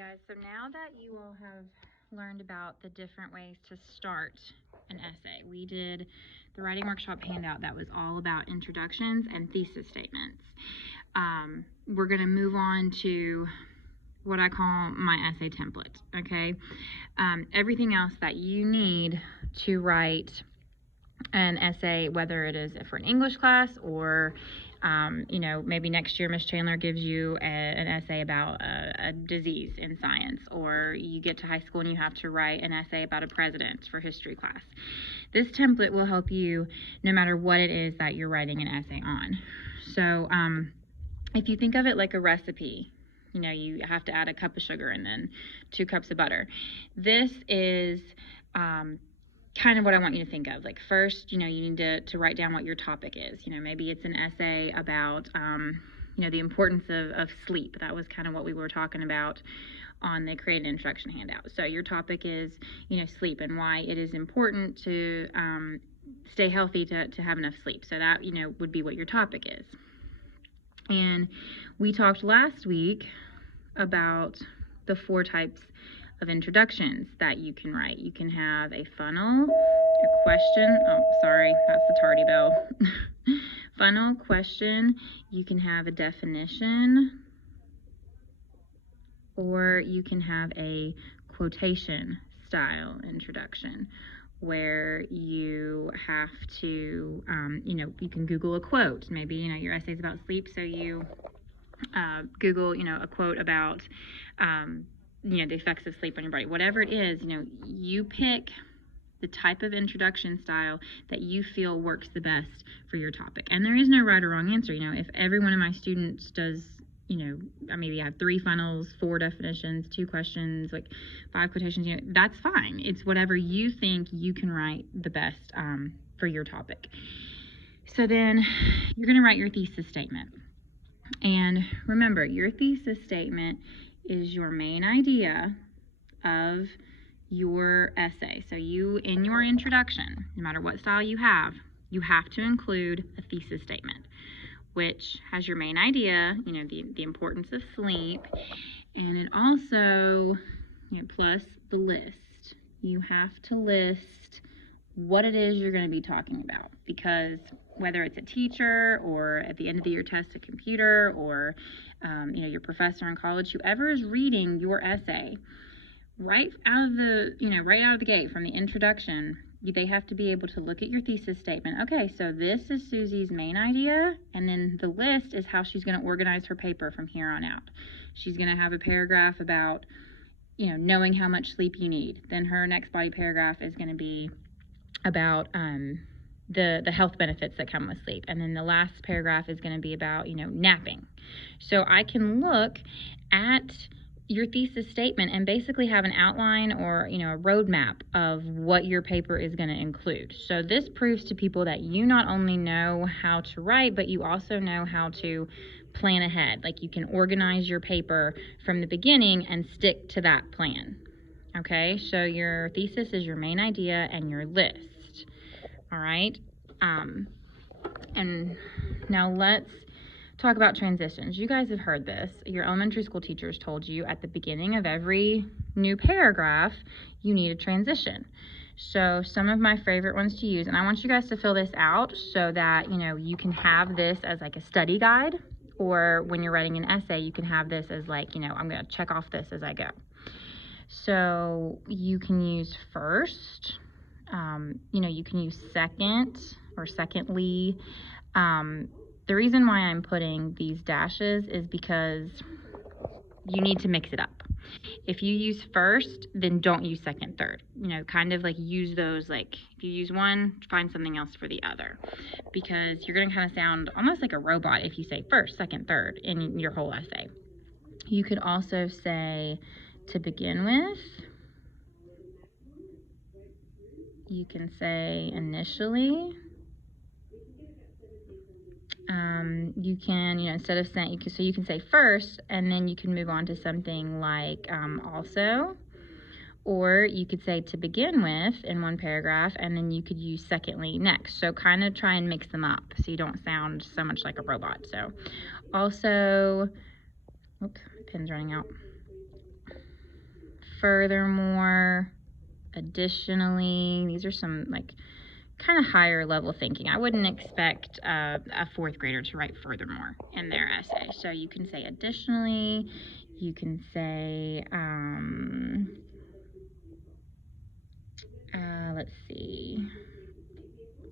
right, guys, so now that you all have learned about the different ways to start an essay, we did the writing workshop handout that was all about introductions and thesis statements. We're going to move on to what I call my essay template, okay? Everything else that you need to write an essay, whether it is for an English class or maybe next year Miss Chandler gives you an essay about a disease in science, or you get to high school and you have to write an essay about a president for history class. This template will help you no matter what it is that you're writing an essay on. So if you think of it like a recipe, you have to add a cup of sugar and then 2 cups of butter. This is kind of what I want you to think of. Like, first, you need to write down what your topic is. Maybe it's an essay about, the importance of sleep. That was kind of what we were talking about on the Create an Introduction handout. So your topic is, sleep and why it is important to stay healthy, to have enough sleep. So that, would be what your topic is. And we talked last week about the 4 types of introductions that you can write. You can have a funnel, a question. Oh, sorry, that's the tardy bell. Funnel, question. You can have a definition, or you can have a quotation style introduction where you have to, you can Google a quote. Maybe, your essay's about sleep, so you Google, a quote about, the effects of sleep on your body. Whatever it is, you pick the type of introduction style that you feel works the best for your topic. And there is no right or wrong answer. If every one of my students does, maybe I have 3 funnels, 4 definitions, 2 questions, like 5 quotations, that's fine. It's whatever you think you can write the best for your topic. So then you're going to write your thesis statement. And remember, your thesis statement is your main idea of your essay. So you, in your introduction, no matter what style you have to include a thesis statement, which has your main idea, the importance of sleep, and it also, plus the list. You have to list what it is you're going to be talking about, because whether it's a teacher or at the end of the year test a computer, or your professor in college, whoever is reading your essay, right out of the gate from the introduction, they have to be able to look at your thesis statement. Okay, so this is Susie's main idea, and then the list is how she's going to organize her paper from here on out. She's going to have a paragraph about knowing how much sleep you need. Then her next body paragraph is going to be about the health benefits that come with sleep. And then the last paragraph is going to be about, napping. So I can look at your thesis statement and basically have an outline or, a roadmap of what your paper is going to include. So this proves to people that you not only know how to write, but you also know how to plan ahead. Like, you can organize your paper from the beginning and stick to that plan. Okay, so your thesis is your main idea and your list. All right, and now let's talk about transitions. You guys have heard this. Your elementary school teachers told you at the beginning of every new paragraph, you need a transition. So some of my favorite ones to use, and I want you guys to fill this out so that, you can have this as like a study guide, or when you're writing an essay, you can have this as like, I'm going to check off this as I go. So you can use first, you can use second or secondly. The reason why I'm putting these dashes is because you need to mix it up. If you use first, then don't use second, third. Kind of like use those, like if you use one, find something else for the other, because you're going to kind of sound almost like a robot if you say first, second, third in your whole essay. You could also say to begin with. You can say initially. You can, instead of saying, you can say first, and then you can move on to something like also, or you could say to begin with in one paragraph, and then you could use secondly next. So kind of try and mix them up so you don't sound so much like a robot. So also, oops, my pen's running out. furthermore, additionally. These are some like kind of higher level thinking. I wouldn't expect a fourth grader to write furthermore in their essay. So you can say additionally, you can say, let's see.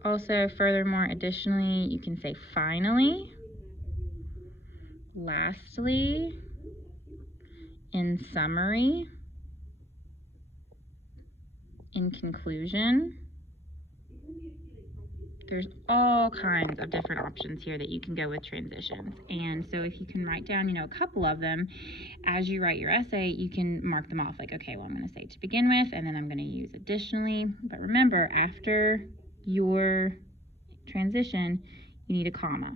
Also, furthermore, additionally, you can say finally, lastly, in summary, in conclusion. There's all kinds of different options here that you can go with transitions. And so if you can write down, a couple of them, as you write your essay, you can mark them off like, okay, well, I'm going to say to begin with, and then I'm going to use additionally. But remember, after your transition, you need a comma.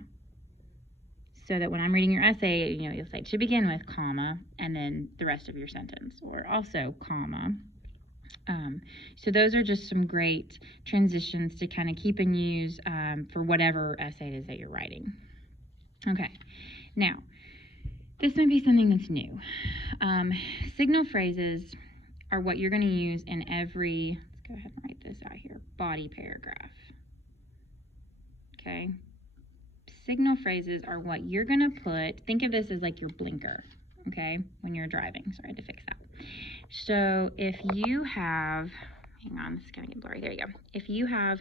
So that when I'm reading your essay, you'll say to begin with, comma, and then the rest of your sentence, or also comma. So those are just some great transitions to kind of keep and use for whatever essay it is that you're writing. Okay, now, this might be something that's new. Signal phrases are what you're going to use in every, let's go ahead and write this out here, body paragraph. Okay, signal phrases are what you're going to put, think of this as like your blinker, okay, when you're driving. Sorry, I had to fix that. So if you have, hang on, this is kind of getting blurry. There you go. If you have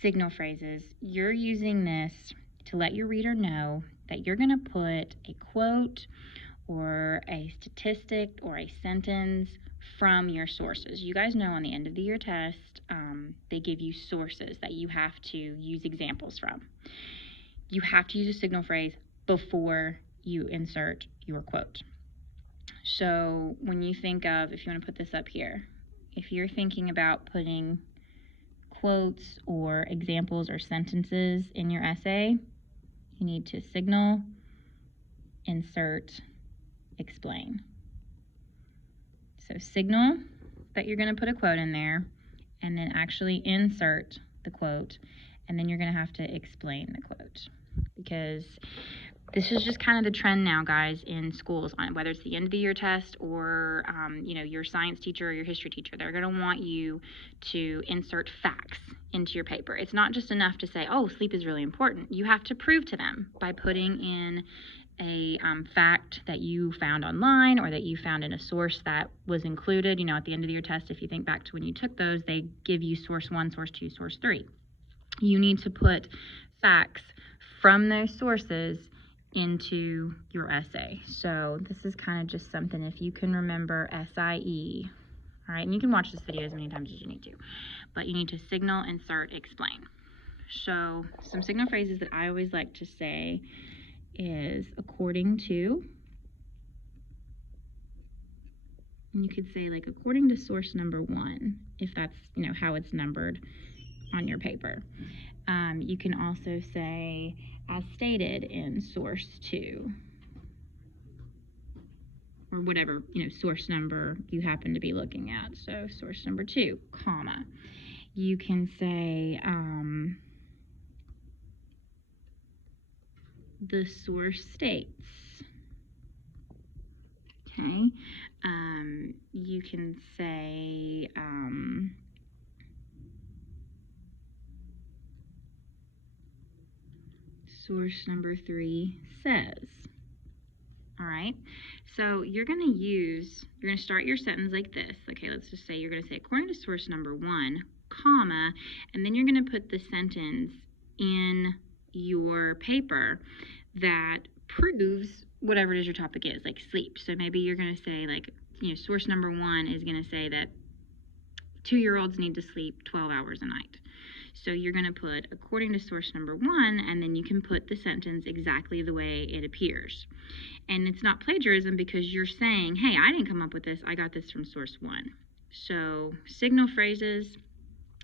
signal phrases, you're using this to let your reader know that you're going to put a quote or a statistic or a sentence from your sources. You guys know on the end of the year test, they give you sources that you have to use examples from. You have to use a signal phrase before you insert your quote. So when you think of, if you want to put this up here, if you're thinking about putting quotes or examples or sentences in your essay, you need to signal, insert, explain. So signal that you're going to put a quote in there, and then actually insert the quote, and then you're going to have to explain the quote. Because this is just kind of the trend now, guys, in schools, whether it's the end of the year test or, your science teacher or your history teacher. They're going to want you to insert facts into your paper. It's not just enough to say, oh, sleep is really important. You have to prove to them by putting in a fact that you found online or that you found in a source that was included. At the end of the year test, if you think back to when you took those, they give you source 1, source 2, source 3. You need to put facts from those sources into your essay. So this is kind of just something, if you can remember SIE, all right, and you can watch this video as many times as you need to, but you need to signal, insert, explain. So some signal phrases that I always like to say is according to, and you could say like according to source number 1, if that's how it's numbered on your paper. You can also say as stated in source 2, or whatever source number you happen to be looking at. So source number 2, comma. You can say the source states. Okay. You can say source number 3 says. All right, so you're going to start your sentence like this. Okay, let's just say you're going to say according to source number 1, comma, and then you're going to put the sentence in your paper that proves whatever it is your topic is, like sleep. So maybe you're going to say like, source number 1 is going to say that 2-year-olds need to sleep 12 hours a night. So you're going to put according to source number 1, and then you can put the sentence exactly the way it appears. And it's not plagiarism because you're saying, hey, I didn't come up with this. I got this from source 1. So signal phrases,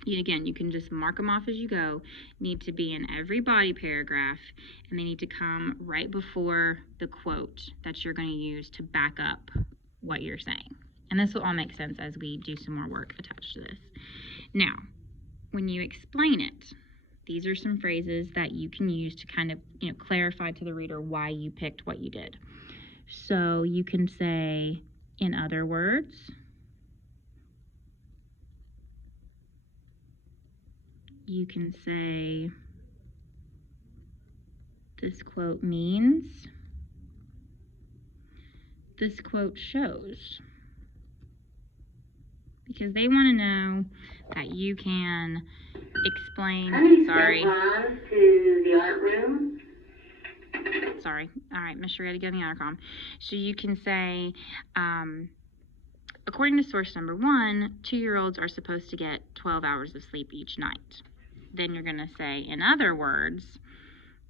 again, you can just mark them off as you go, need to be in every body paragraph, and they need to come right before the quote that you're going to use to back up what you're saying. And this will all make sense as we do some more work attached to this. Now, when you explain it, these are some phrases that you can use to kind of, clarify to the reader why you picked what you did. So you can say, in other words, you can say, this quote means, this quote shows. Because they want to know that you can explain, sorry. To the art room. Sorry. All right, Miss Sheree, go to the intercom. So you can say, according to source number 1, 2-year-olds are supposed to get 12 hours of sleep each night. Then you're going to say, in other words,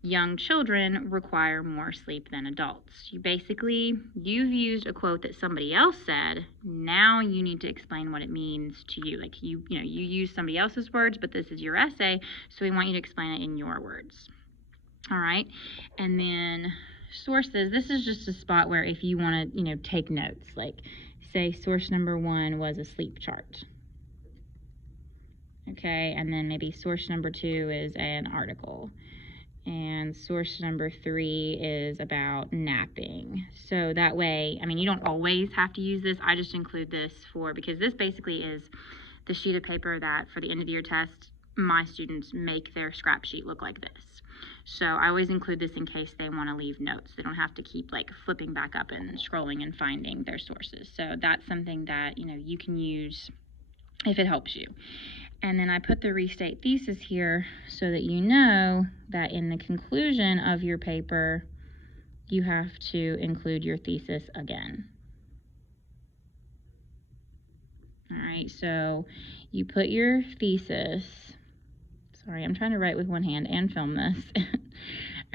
young children require more sleep than adults. You've used a quote that somebody else said. Now you need to explain what it means to you. Like you use somebody else's words, but this is your essay, so we want you to explain it in your words. All right, and then sources. This is just a spot where if you want to, take notes, like say source number 1 was a sleep chart. Okay, and then maybe source number 2 is an article. And source number 3 is about napping. So that way, you don't always have to use this. I just include this because this basically is the sheet of paper that for the end of the year test, my students make their scrap sheet look like this. So I always include this in case they want to leave notes. They don't have to keep flipping back up and scrolling and finding their sources. So that's something that, you can use if it helps you. And then I put the restate thesis here so that you know that in the conclusion of your paper, you have to include your thesis again. All right, so you put your thesis, sorry, I'm trying to write with one hand and film this.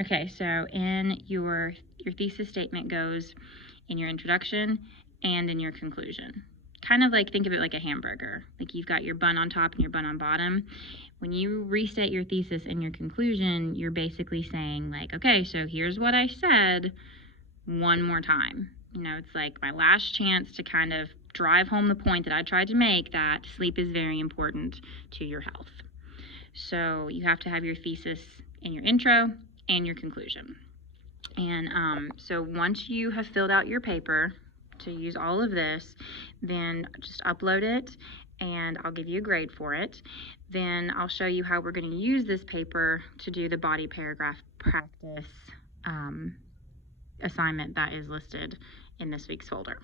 Okay, so in your thesis statement goes in your introduction and in your conclusion. Kind of think of it like a hamburger. Like you've got your bun on top and your bun on bottom. When you restate your thesis and your conclusion, you're basically saying okay, so here's what I said one more time. It's like my last chance to kind of drive home the point that I tried to make, that sleep is very important to your health. So you have to have your thesis in your intro and your conclusion. And so once you have filled out your paper, to use all of this, then just upload it and I'll give you a grade for it. Then I'll show you how we're going to use this paper to do the body paragraph practice assignment that is listed in this week's folder.